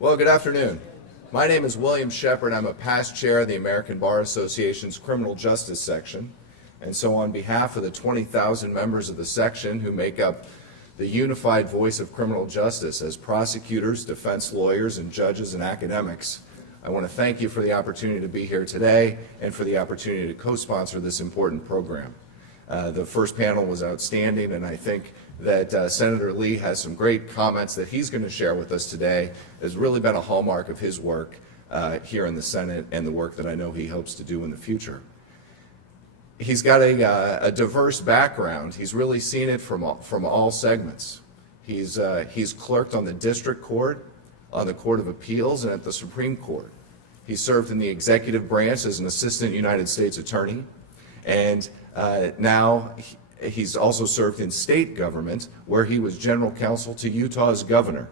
Well, good afternoon. My name is William Shepard. I'm a past chair of the American Bar Association's Criminal Justice Section. And so on behalf of the 20,000 members of the section who make up the unified voice of criminal justice as prosecutors, defense lawyers, and judges and academics, I want to thank you for the opportunity to be here today and for the opportunity to co-sponsor this important program. The first panel was outstanding, and I think that Senator Lee has some great comments that he's going to share with us today. Has really been a hallmark of his work here in the Senate and the work that I know he hopes to do in the future. He's got a diverse background. He's really seen it from all segments. He's clerked on the district court, on the Court of Appeals, and at the Supreme Court. He served in the executive branch as an assistant United States attorney, and now he's also served in state government, where he was general counsel to Utah's governor.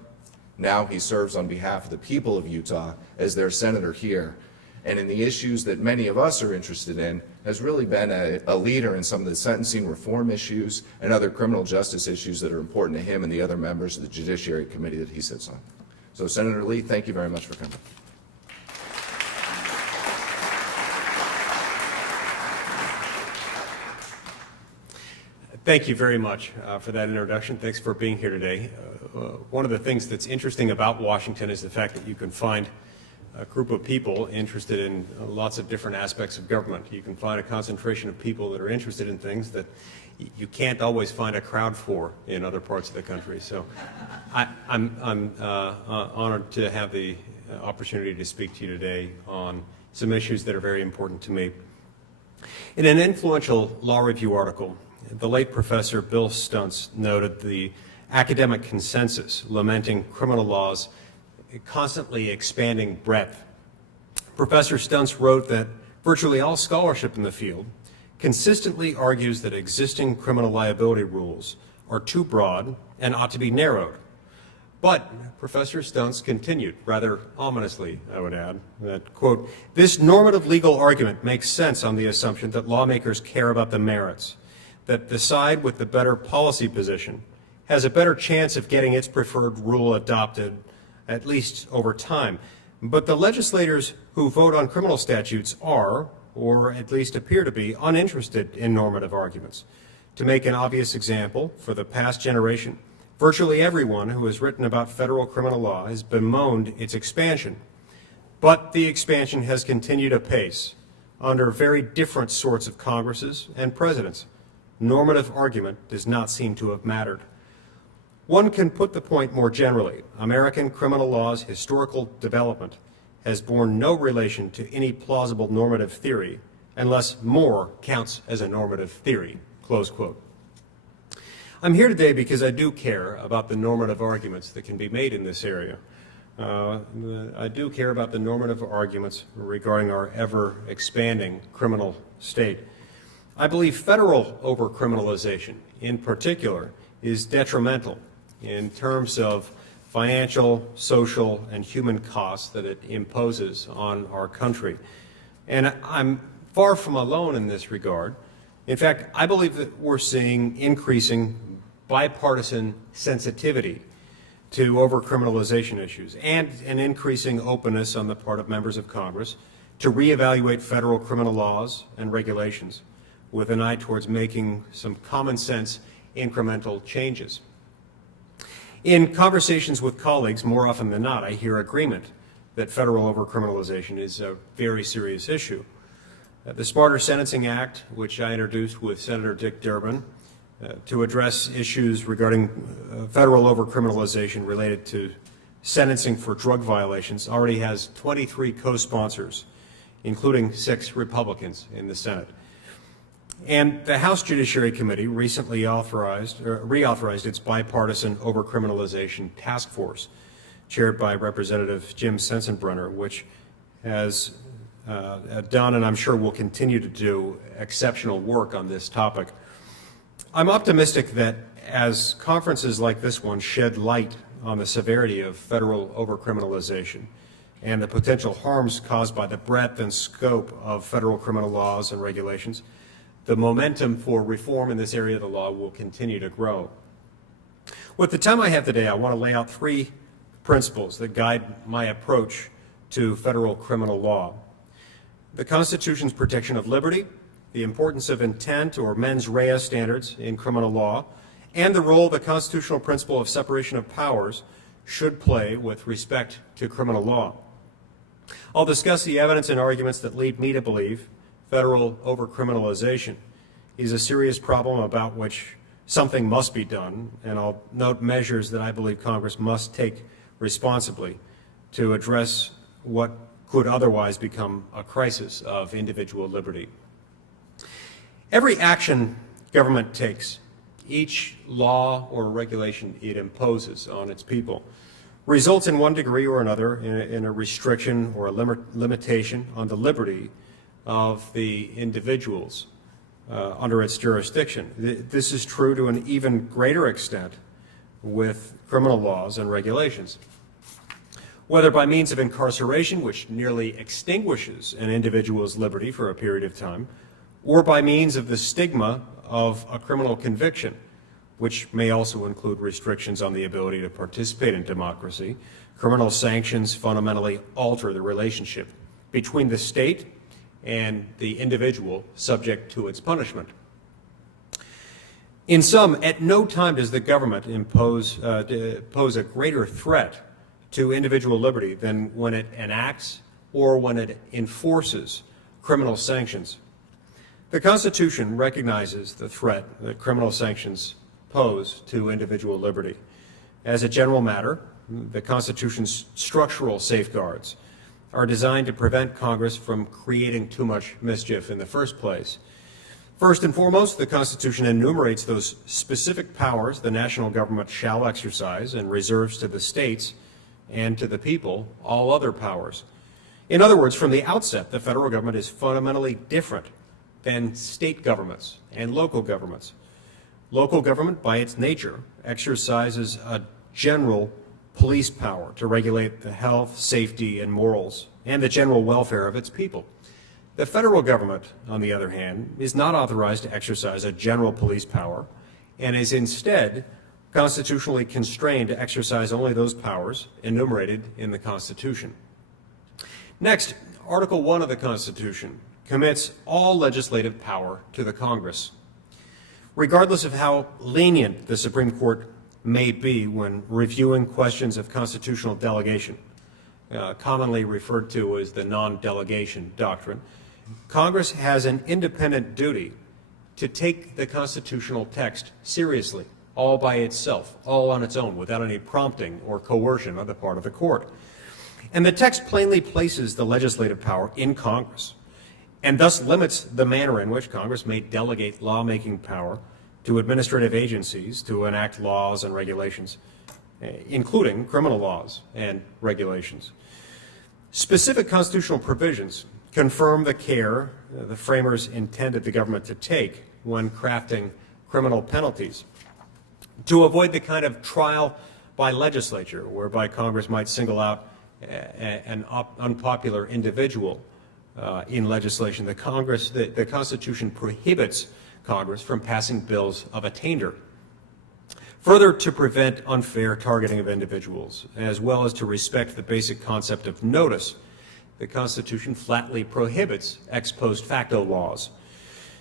Now he serves on behalf of the people of Utah as their senator here. And in the issues that many of us are interested in, has really been a leader in some of the sentencing reform issues and other criminal justice issues that are important to him and the other members of the Judiciary Committee that he sits on. So, Senator Lee, thank you very much for coming. Thank you very much for that introduction. Thanks for being here today. One of the things that's interesting about Washington is the fact that you can find a group of people interested in lots of different aspects of government. You can find a concentration of people that are interested in things that you can't always find a crowd for in other parts of the country. So I'm honored to have the opportunity to speak to you today on some issues that are very important to me. In an influential law review article, the late Professor Bill Stuntz noted the academic consensus lamenting criminal law's constantly expanding breadth. Professor Stuntz wrote that virtually all scholarship in the field consistently argues that existing criminal liability rules are too broad and ought to be narrowed. But Professor Stuntz continued, rather ominously, I would add, that, quote, "This normative legal argument makes sense on the assumption that lawmakers care about the merits, that the side with the better policy position has a better chance of getting its preferred rule adopted, at least over time. But the legislators who vote on criminal statutes are, or at least appear to be, uninterested in normative arguments. To make an obvious example, for the past generation, virtually everyone who has written about federal criminal law has bemoaned its expansion. But the expansion has continued apace under very different sorts of Congresses and presidents. Normative argument does not seem to have mattered. One can put the point more generally. American criminal law's historical development has borne no relation to any plausible normative theory unless more counts as a normative theory," close quote. I'm here today because I do care about the normative arguments that can be made in this area. I do care about the normative arguments regarding our ever-expanding criminal state. I believe federal overcriminalization, in particular, is detrimental in terms of financial, social, and human costs that it imposes on our country. And I'm far from alone in this regard. In fact, I believe that we're seeing increasing bipartisan sensitivity to overcriminalization issues and an increasing openness on the part of members of Congress to reevaluate federal criminal laws and regulations with an eye towards making some common sense incremental changes. In conversations with colleagues, more often than not, I hear agreement that federal overcriminalization is a very serious issue. The Smarter Sentencing Act, which I introduced with Senator Dick Durbin to address issues regarding federal overcriminalization related to sentencing for drug violations, already has 23 co-sponsors, including 6 Republicans in the Senate. And the House Judiciary Committee recently reauthorized its bipartisan overcriminalization task force, chaired by Representative Jim Sensenbrenner, which has done, and I'm sure will continue to do, exceptional work on this topic. I'm optimistic that as conferences like this one shed light on the severity of federal overcriminalization and the potential harms caused by the breadth and scope of federal criminal laws and regulations, the momentum for reform in this area of the law will continue to grow. With the time I have today, I want to lay out 3 principles that guide my approach to federal criminal law. The Constitution's protection of liberty, the importance of intent or mens rea standards in criminal law, and the role the constitutional principle of separation of powers should play with respect to criminal law. I'll discuss the evidence and arguments that lead me to believe federal overcriminalization is a serious problem about which something must be done, and I'll note measures that I believe Congress must take responsibly to address what could otherwise become a crisis of individual liberty. Every action government takes, each law or regulation it imposes on its people, results in one degree or another in a restriction or a limitation on the liberty of the individuals under its jurisdiction. This is true to an even greater extent with criminal laws and regulations. Whether by means of incarceration, which nearly extinguishes an individual's liberty for a period of time, or by means of the stigma of a criminal conviction, which may also include restrictions on the ability to participate in democracy, criminal sanctions fundamentally alter the relationship between the state and the individual subject to its punishment. In sum, at no time does the government pose a greater threat to individual liberty than when it enacts or when it enforces criminal sanctions. The Constitution recognizes the threat that criminal sanctions pose to individual liberty. As a general matter, the Constitution's structural safeguards are designed to prevent Congress from creating too much mischief in the first place. First and foremost, the Constitution enumerates those specific powers the national government shall exercise and reserves to the states and to the people all other powers. In other words, from the outset, the federal government is fundamentally different than state governments and local governments. Local government, by its nature, exercises a general police power to regulate the health, safety, and morals, and the general welfare of its people. The federal government, on the other hand, is not authorized to exercise a general police power and is instead constitutionally constrained to exercise only those powers enumerated in the Constitution. Next, Article 1 of the Constitution commits all legislative power to the Congress. Regardless of how lenient the Supreme Court may be when reviewing questions of constitutional delegation, commonly referred to as the non-delegation doctrine, Congress has an independent duty to take the constitutional text seriously, all by itself, all on its own, without any prompting or coercion on the part of the court. And the text plainly places the legislative power in Congress, and thus limits the manner in which Congress may delegate lawmaking power to administrative agencies to enact laws and regulations, including criminal laws and regulations. Specific constitutional provisions confirm the care the framers intended the government to take when crafting criminal penalties, to avoid the kind of trial by legislature whereby Congress might single out an unpopular individual in legislation. The Constitution prohibits Congress from passing bills of attainder. Further, to prevent unfair targeting of individuals, as well as to respect the basic concept of notice, the Constitution flatly prohibits ex post facto laws.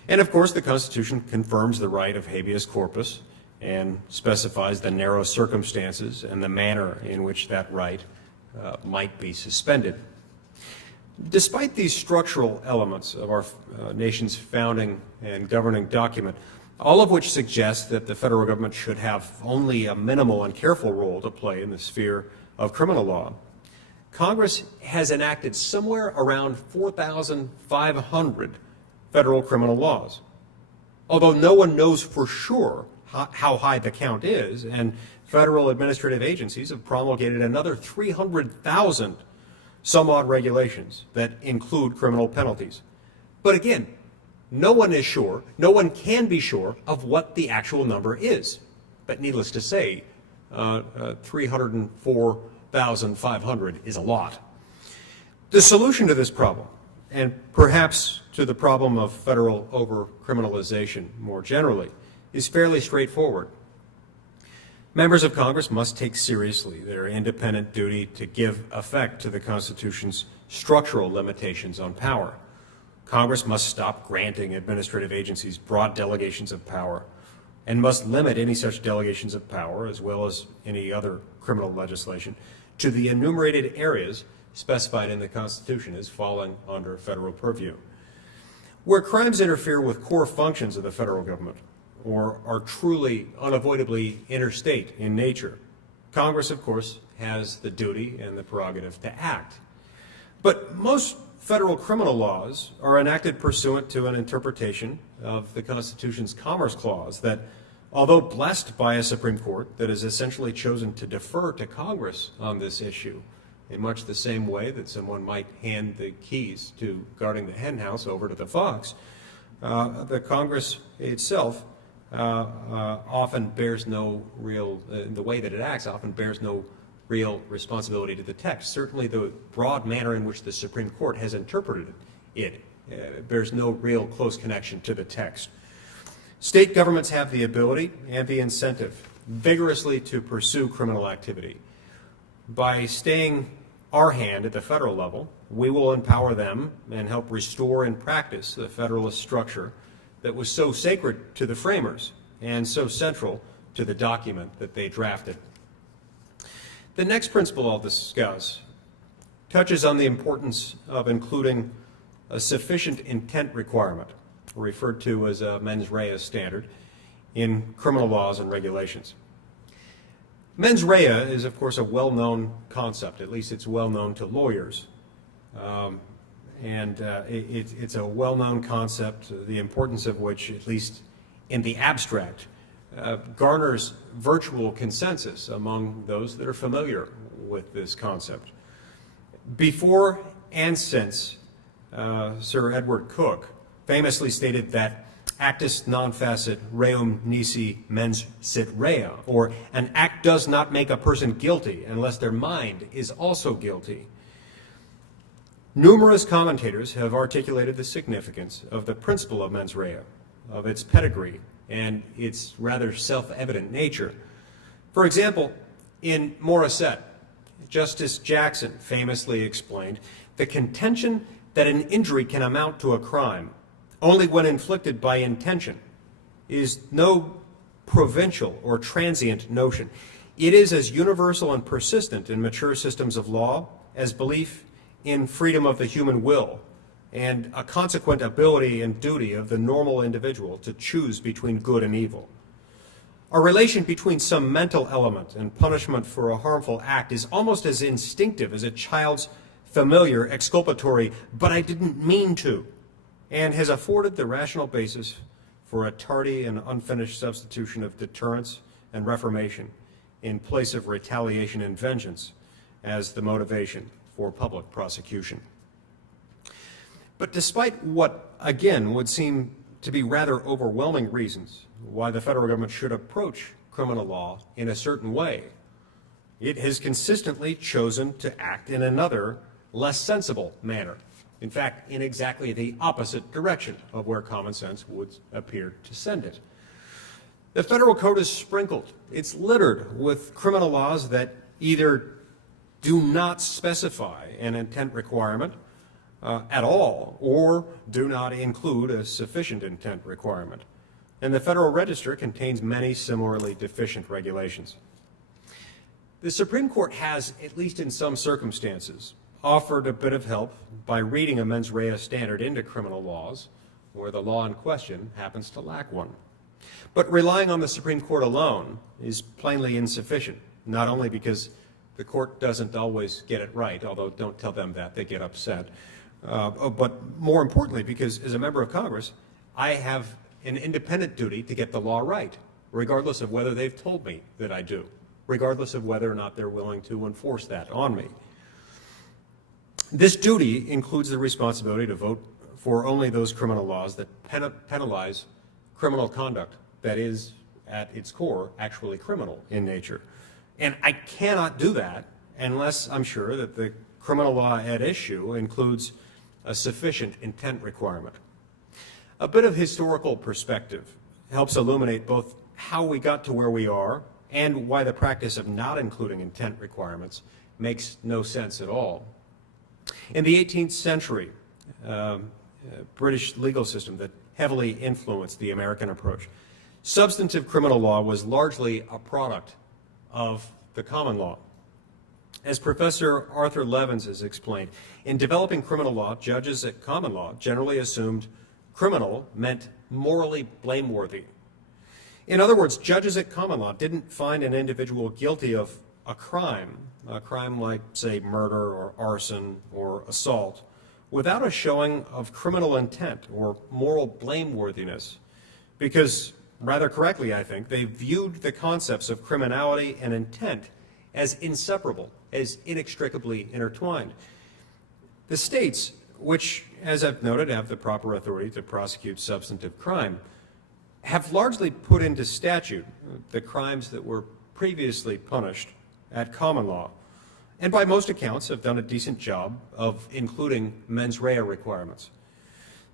And of course, the Constitution confirms the right of habeas corpus and specifies the narrow circumstances and the manner in which that right might be suspended. Despite these structural elements of our nation's founding and governing document, all of which suggest that the federal government should have only a minimal and careful role to play in the sphere of criminal law, Congress has enacted somewhere around 4,500 federal criminal laws. Although no one knows for sure how high the count is, and federal administrative agencies have promulgated another 300,000 some odd regulations that include criminal penalties. But again, no one is sure, no one can be sure of what the actual number is. But needless to say, 304,500 is a lot. The solution to this problem, and perhaps to the problem of federal overcriminalization more generally, is fairly straightforward. Members of Congress must take seriously their independent duty to give effect to the Constitution's structural limitations on power. Congress must stop granting administrative agencies broad delegations of power and must limit any such delegations of power, as well as any other criminal legislation, to the enumerated areas specified in the Constitution as falling under federal purview. Where crimes interfere with core functions of the federal government or are truly unavoidably interstate in nature, Congress, of course, has the duty and the prerogative to act. But most federal criminal laws are enacted pursuant to an interpretation of the Constitution's Commerce Clause that, although blessed by a Supreme Court that has essentially chosen to defer to Congress on this issue, in much the same way that someone might hand the keys to guarding the hen house over to the fox, the Congress itself often bears no real, the way that it acts often bears no real responsibility to the text. Certainly the broad manner in which the Supreme Court has interpreted it bears no real close connection to the text. State governments have the ability and the incentive vigorously to pursue criminal activity. By staying our hand at the federal level, we will empower them and help restore in practice the Federalist structure that was so sacred to the framers and so central to the document that they drafted. The next principle I'll discuss touches on the importance of including a sufficient intent requirement, referred to as a mens rea standard, in criminal laws and regulations. Mens rea is, of course, a well-known concept. At least it's well-known to lawyers. It's a well-known concept, the importance of which, at least in the abstract, garners virtual consensus among those that are familiar with this concept. Before and since, Sir Edward Coke famously stated that actus non facit reum nisi mens sit rea, or an act does not make a person guilty unless their mind is also guilty. Numerous commentators have articulated the significance of the principle of mens rea, of its pedigree, and its rather self-evident nature. For example, in Morissette, Justice Jackson famously explained the contention that an injury can amount to a crime only when inflicted by intention is no provincial or transient notion. It is as universal and persistent in mature systems of law as belief in freedom of the human will and a consequent ability and duty of the normal individual to choose between good and evil. A relation between some mental element and punishment for a harmful act is almost as instinctive as a child's familiar exculpatory, "but I didn't mean to," and has afforded the rational basis for a tardy and unfinished substitution of deterrence and reformation in place of retaliation and vengeance as the motivation for public prosecution. But despite what, again, would seem to be rather overwhelming reasons why the federal government should approach criminal law in a certain way, it has consistently chosen to act in another, less sensible manner. In fact, in exactly the opposite direction of where common sense would appear to send it. The federal code is sprinkled. It's littered with criminal laws that either do not specify an intent requirement at all, or do not include a sufficient intent requirement. And the Federal Register contains many similarly deficient regulations. The Supreme Court has, at least in some circumstances, offered a bit of help by reading a mens rea standard into criminal laws where the law in question happens to lack one. But relying on the Supreme Court alone is plainly insufficient, not only because the court doesn't always get it right, although don't tell them that, they get upset, but more importantly because as a member of Congress, I have an independent duty to get the law right, regardless of whether they've told me that I do, regardless of whether or not they're willing to enforce that on me. This duty includes the responsibility to vote for only those criminal laws that penalize criminal conduct that is, at its core, actually criminal in nature. And I cannot do that unless I'm sure that the criminal law at issue includes a sufficient intent requirement. A bit of historical perspective helps illuminate both how we got to where we are and why the practice of not including intent requirements makes no sense at all. In the 18th century, British legal system that heavily influenced the American approach, substantive criminal law was largely a product of the common law. As Professor Arthur Levins has explained, in developing criminal law, judges at common law generally assumed criminal meant morally blameworthy. In other words, judges at common law didn't find an individual guilty of a crime like, say, murder or arson or assault, without a showing of criminal intent or moral blameworthiness, because, rather correctly, I think, they viewed the concepts of criminality and intent as inseparable, as inextricably intertwined. The states, which, as I've noted, have the proper authority to prosecute substantive crime, have largely put into statute the crimes that were previously punished at common law, and by most accounts have done a decent job of including mens rea requirements.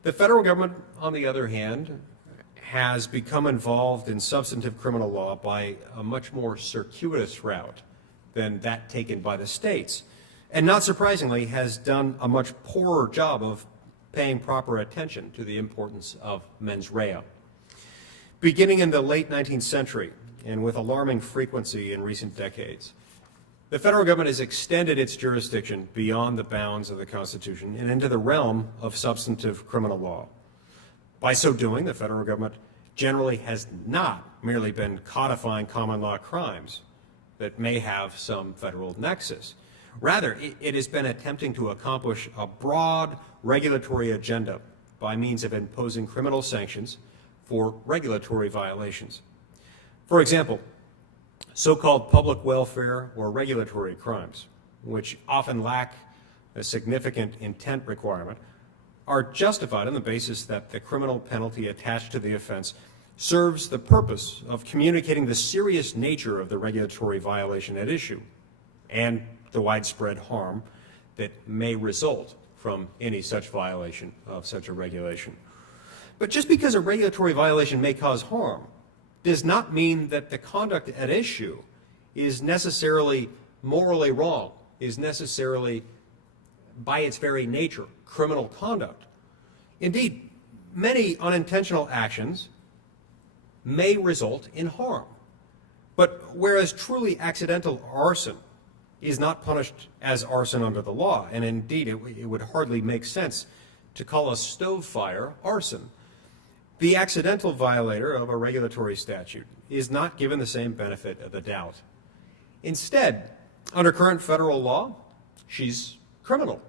The federal government, on the other hand, has become involved in substantive criminal law by a much more circuitous route than that taken by the states, and not surprisingly has done a much poorer job of paying proper attention to the importance of mens rea. Beginning in the late 19th century, and with alarming frequency in recent decades, the federal government has extended its jurisdiction beyond the bounds of the Constitution and into the realm of substantive criminal law. By so doing, the federal government generally has not merely been codifying common law crimes that may have some federal nexus. Rather, it has been attempting to accomplish a broad regulatory agenda by means of imposing criminal sanctions for regulatory violations. For example, so-called public welfare or regulatory crimes, which often lack a significant intent requirement, are justified on the basis that the criminal penalty attached to the offense serves the purpose of communicating the serious nature of the regulatory violation at issue and the widespread harm that may result from any such violation of such a regulation. But just because a regulatory violation may cause harm does not mean that the conduct at issue is necessarily morally wrong, is necessarily, by its very nature, criminal conduct. Indeed, many unintentional actions may result in harm. But whereas truly accidental arson is not punished as arson under the law, and indeed it would hardly make sense to call a stove fire arson, the accidental violator of a regulatory statute is not given the same benefit of the doubt. Instead, under current federal law, she's criminal.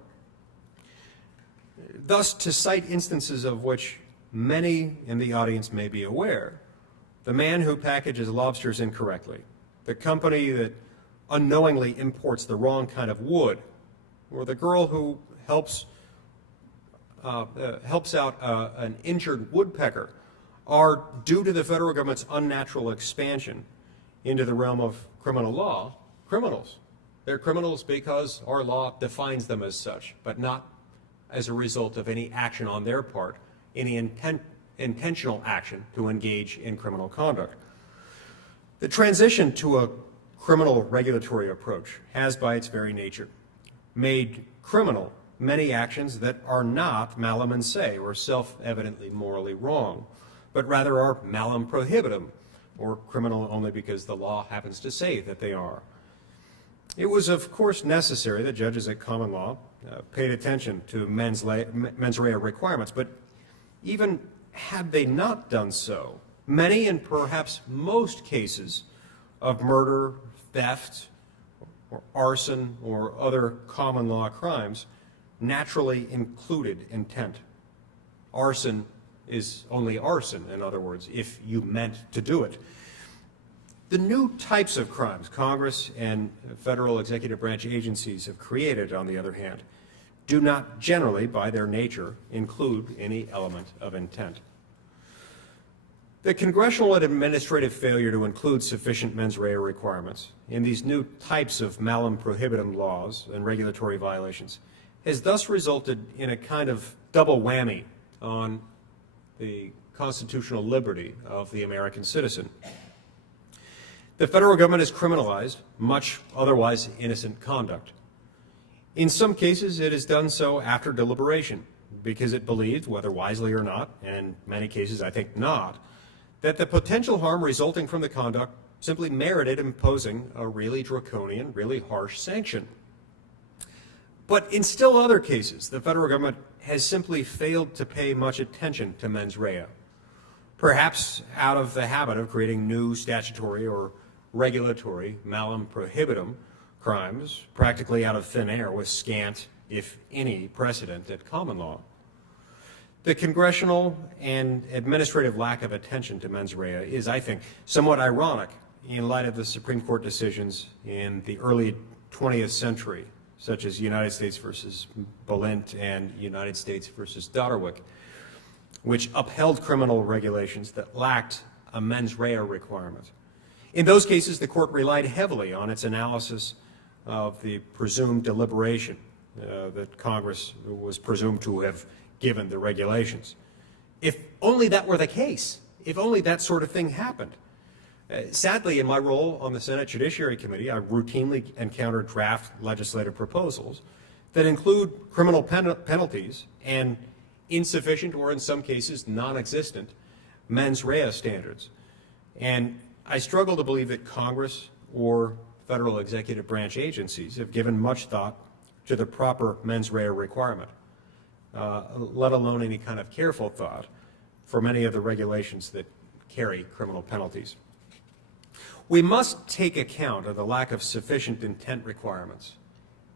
Thus, to cite instances of which many in the audience may be aware, the man who packages lobsters incorrectly, the company that unknowingly imports the wrong kind of wood, or the girl who helps out an injured woodpecker are, due to the federal government's unnatural expansion into the realm of criminal law, criminals. They're criminals because our law defines them as such, but not as a result of any action on their part, any intentional action to engage in criminal conduct. The transition to a criminal regulatory approach has, by its very nature, made criminal many actions that are not malum in se, or self-evidently morally wrong, but rather are malum prohibitum, or criminal only because the law happens to say that they are. It was, of course, necessary that judges at common law paid attention to mens rea requirements, but even had they not done so, many and perhaps most cases of murder, theft, or arson, or other common law crimes naturally included intent. Arson is only arson, in other words, if you meant to do it. The new types of crimes Congress and federal executive branch agencies have created, on the other hand, do not generally, by their nature, include any element of intent. The congressional and administrative failure to include sufficient mens rea requirements in these new types of malum prohibitum laws and regulatory violations has thus resulted in a kind of double whammy on the constitutional liberty of the American citizen. The federal government has criminalized much otherwise innocent conduct. In some cases, it has done so after deliberation, because it believed, whether wisely or not, and in many cases I think not, that the potential harm resulting from the conduct simply merited imposing a really draconian, really harsh sanction. But in still other cases, the federal government has simply failed to pay much attention to mens rea, perhaps out of the habit of creating new statutory or regulatory malum prohibitum crimes practically out of thin air with scant, if any, precedent at common law. The congressional and administrative lack of attention to mens rea is, I think, somewhat ironic in light of the Supreme Court decisions in the early 20th century, such as United States versus Bolint and United States versus Dodderwick, which upheld criminal regulations that lacked a mens rea requirement. In those cases, the court relied heavily on its analysis of the presumed deliberation that Congress was presumed to have given the regulations. If only that were the case, if only that sort of thing happened. Sadly, in my role on the Senate Judiciary Committee, I routinely encounter draft legislative proposals that include criminal penalties and insufficient, or in some cases non-existent, mens rea standards. And I struggle to believe that Congress or federal executive branch agencies have given much thought to the proper mens rea requirement, let alone any kind of careful thought for many of the regulations that carry criminal penalties. We must take account of the lack of sufficient intent requirements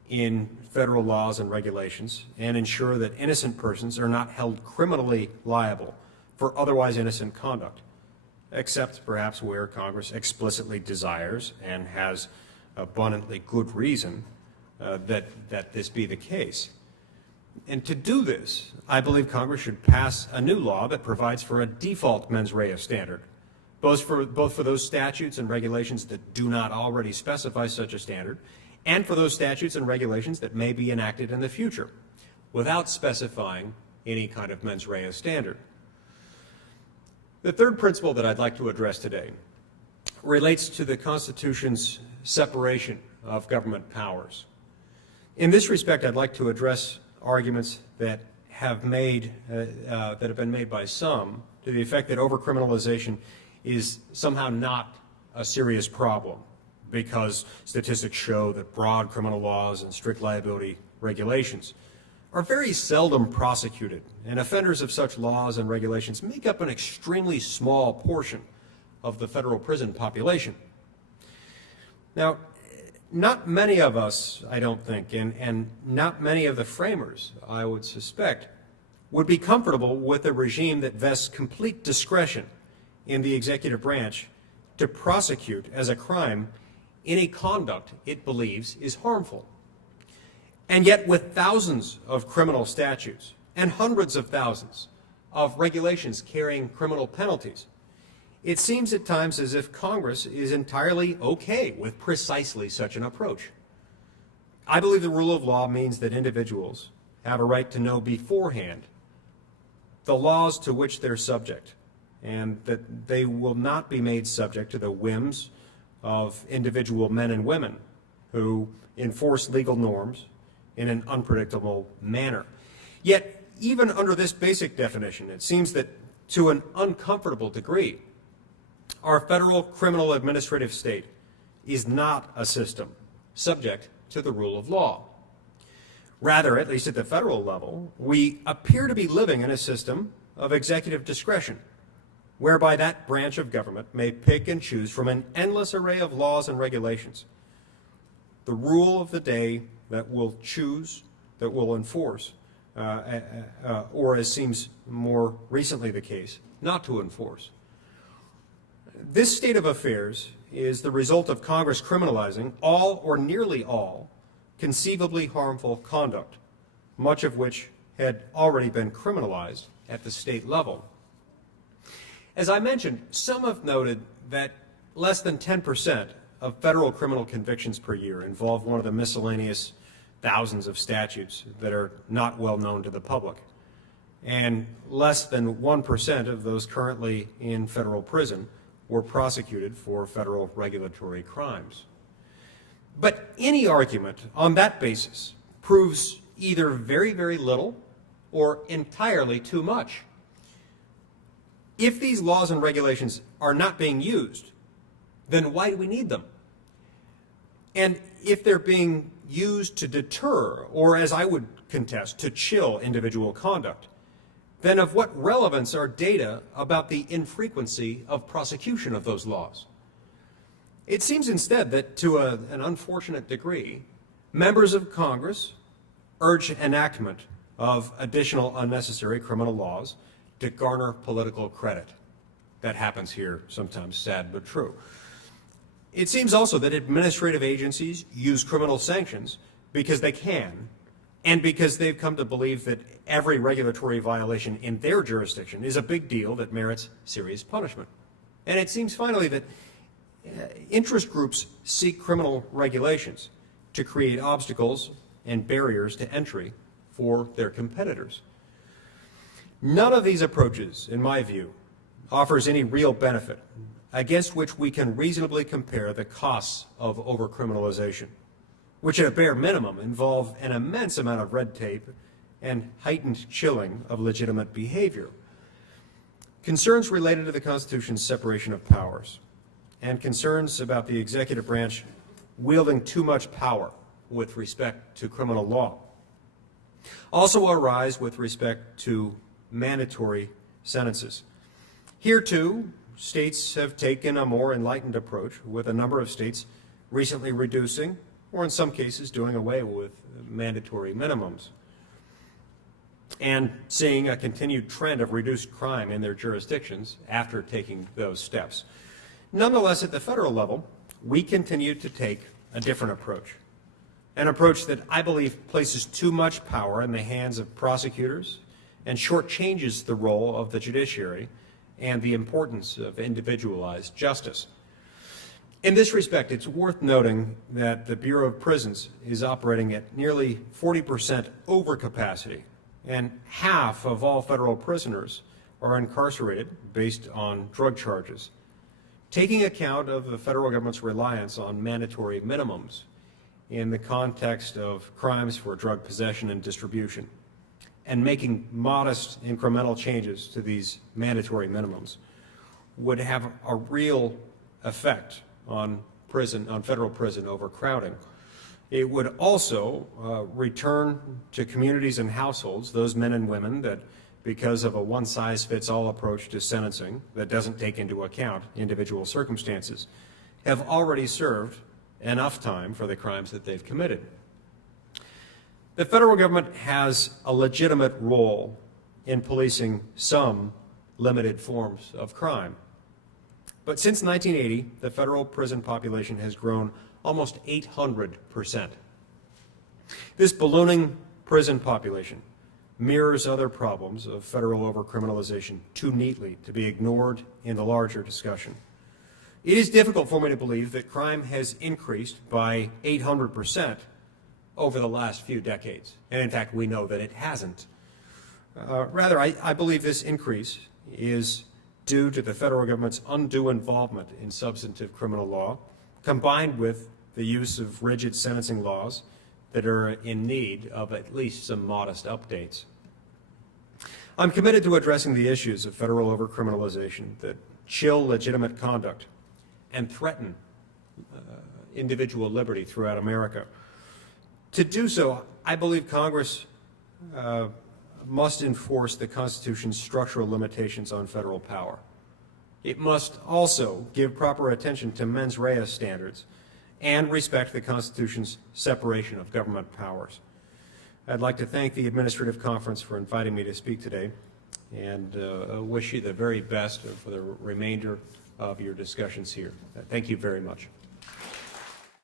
in federal laws and regulations and ensure that innocent persons are not held criminally liable for otherwise innocent conduct, except perhaps where Congress explicitly desires and has abundantly good reason that this be the case. And to do this, I believe Congress should pass a new law that provides for a default mens rea standard, both for those statutes and regulations that do not already specify such a standard, and for those statutes and regulations that may be enacted in the future, without specifying any kind of mens rea standard. The third principle that I'd like to address today relates to the Constitution's separation of government powers. In this respect, I'd like to address arguments that have been made by some to the effect that overcriminalization is somehow not a serious problem because statistics show that broad criminal laws and strict liability regulations are very seldom prosecuted, and offenders of such laws and regulations make up an extremely small portion of the federal prison population. Now, not many of us, I don't think, and not many of the framers, I would suspect, would be comfortable with a regime that vests complete discretion in the executive branch to prosecute as a crime any conduct it believes is harmful. And yet, with thousands of criminal statutes and hundreds of thousands of regulations carrying criminal penalties, it seems at times as if Congress is entirely okay with precisely such an approach. I believe the rule of law means that individuals have a right to know beforehand the laws to which they're subject, and that they will not be made subject to the whims of individual men and women who enforce legal norms in an unpredictable manner. Yet, even under this basic definition, it seems that to an uncomfortable degree, our federal criminal administrative state is not a system subject to the rule of law. Rather, at least at the federal level, we appear to be living in a system of executive discretion, whereby that branch of government may pick and choose from an endless array of laws and regulations the rule of the day that will choose, that will enforce, or as seems more recently the case, not to enforce. This state of affairs is the result of Congress criminalizing all or nearly all conceivably harmful conduct, much of which had already been criminalized at the state level. As I mentioned, some have noted that less than 10% of federal criminal convictions per year involve one of the miscellaneous thousands of statutes that are not well known to the public, and less than 1% of those currently in federal prison were prosecuted for federal regulatory crimes. But any argument on that basis proves either very, very little or entirely too much. If these laws and regulations are not being used, then why do we need them? And if they're being used to deter, or as I would contest, to chill individual conduct, then of what relevance are data about the infrequency of prosecution of those laws? It seems instead that, to an unfortunate degree, members of Congress urge enactment of additional unnecessary criminal laws to garner political credit. That happens here sometimes, sad but true. It seems also that administrative agencies use criminal sanctions because they can, and because they've come to believe that every regulatory violation in their jurisdiction is a big deal that merits serious punishment. And it seems finally that interest groups seek criminal regulations to create obstacles and barriers to entry for their competitors. None of these approaches, in my view, offers any real benefit against which we can reasonably compare the costs of overcriminalization, which at a bare minimum involve an immense amount of red tape and heightened chilling of legitimate behavior. Concerns related to the Constitution's separation of powers and concerns about the executive branch wielding too much power with respect to criminal law also arise with respect to mandatory sentences. Here, too, states have taken a more enlightened approach, with a number of states recently reducing, or in some cases doing away with, mandatory minimums, and seeing a continued trend of reduced crime in their jurisdictions after taking those steps. Nonetheless, at the federal level, we continue to take a different approach, an approach that I believe places too much power in the hands of prosecutors and shortchanges the role of the judiciary and the importance of individualized justice. In this respect, it's worth noting that the Bureau of Prisons is operating at nearly 40% overcapacity, and half of all federal prisoners are incarcerated based on drug charges. Taking account of the federal government's reliance on mandatory minimums in the context of crimes for drug possession and distribution, and making modest incremental changes to these mandatory minimums would have a real effect on federal prison overcrowding. It would also return to communities and households those men and women that, because of a one-size-fits-all approach to sentencing that doesn't take into account individual circumstances, have already served enough time for the crimes that they've committed. The federal government has a legitimate role in policing some limited forms of crime. But since 1980, the federal prison population has grown almost 800%. This ballooning prison population mirrors other problems of federal overcriminalization too neatly to be ignored in the larger discussion. It is difficult for me to believe that crime has increased by 800% over the last few decades. And in fact, we know that it hasn't. Rather, I believe this increase is due to the federal government's undue involvement in substantive criminal law, combined with the use of rigid sentencing laws that are in need of at least some modest updates. I'm committed to addressing the issues of federal overcriminalization that chill legitimate conduct and threaten individual liberty throughout America. To do so, I believe Congress must enforce the Constitution's structural limitations on federal power. It must also give proper attention to mens rea standards and respect the Constitution's separation of government powers. I'd like to thank the Administrative Conference for inviting me to speak today, and wish you the very best for the remainder of your discussions here. Thank you very much.